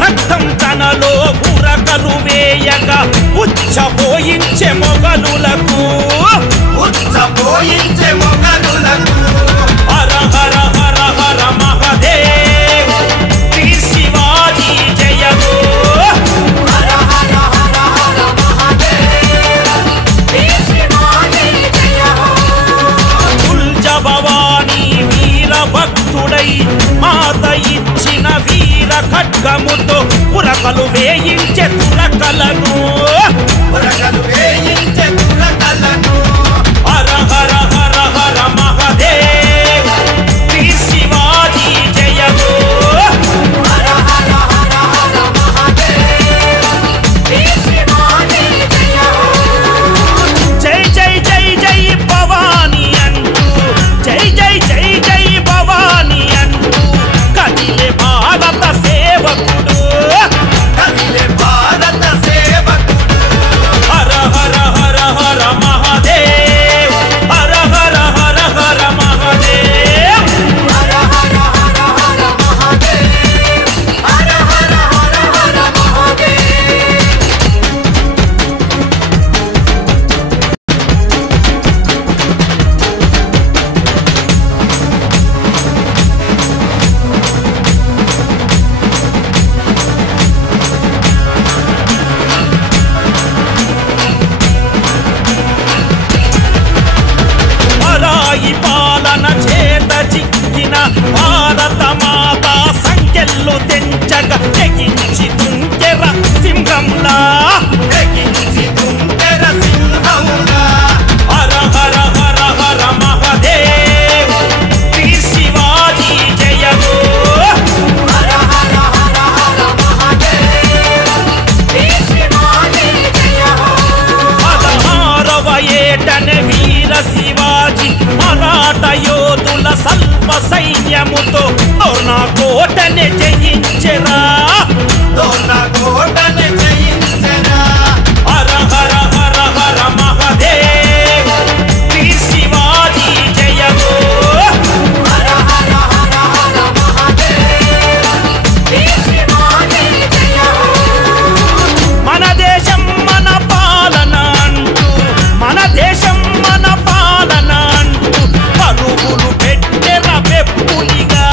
రక్తం తనలో ఉరకలు వేయగా ఉచ్చపోయించే మొగలులకు హర హర హర హర మహదేవ్ శ్రీ శివాజీ జయగో తుల్జ భవానీ వీర భక్తుడై మాత ఇచ్చిన వీర ఖడ్గముతో ఉరకలు వేయించే తురకలను హర హర హర హర మహదేవ్ శ్రీ శివాజీ జయగో జై జై జై జై భవానీ అంటూ జై జై జై జై భవానీ అంటూ కదిలే భారత సేవకుడు హర హర హర హర మహదేవ్ హర హర హర హర మహదేవ్ పరాయి పాలన చేత చిక్కిన భారత మాత సంఖ్యలు తెంచక తెగించి తుంకెర సింహంలా హర హర హర హర మహదేవ్ శ్రీ శివాజీ జయగో 16వ ఏటనే వీర శివాజీ మరాఠ యోధుల సల్ప సైన్యముతో కోటనే జయించెరా హర హర హర హర మహదేవ్ శ్రీ శివాజీ జయగో మన దేశం మన పాలన అంటూ మన దేశం మన పాలన అంటూ పరుగులు పెట్టెర వెప్పులిగా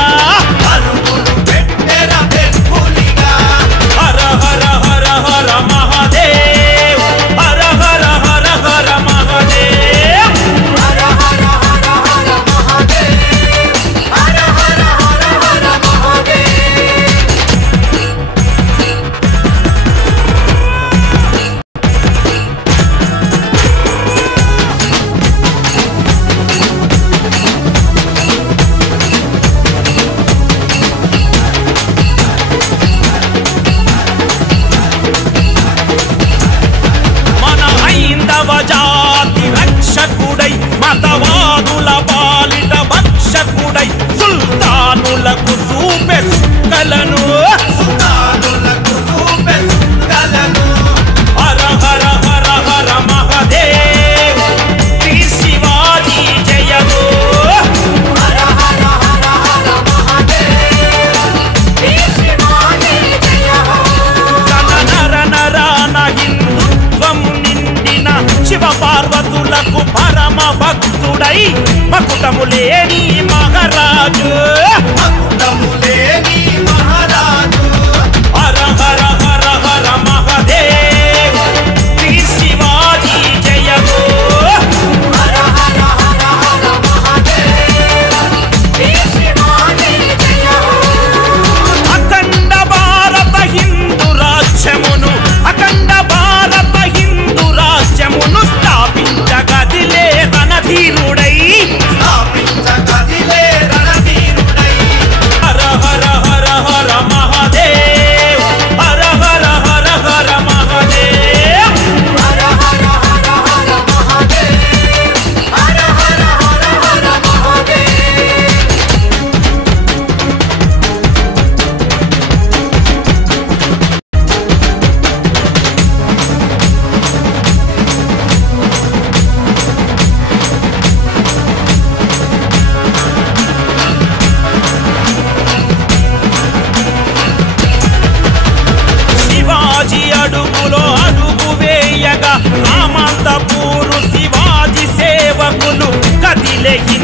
కదిలే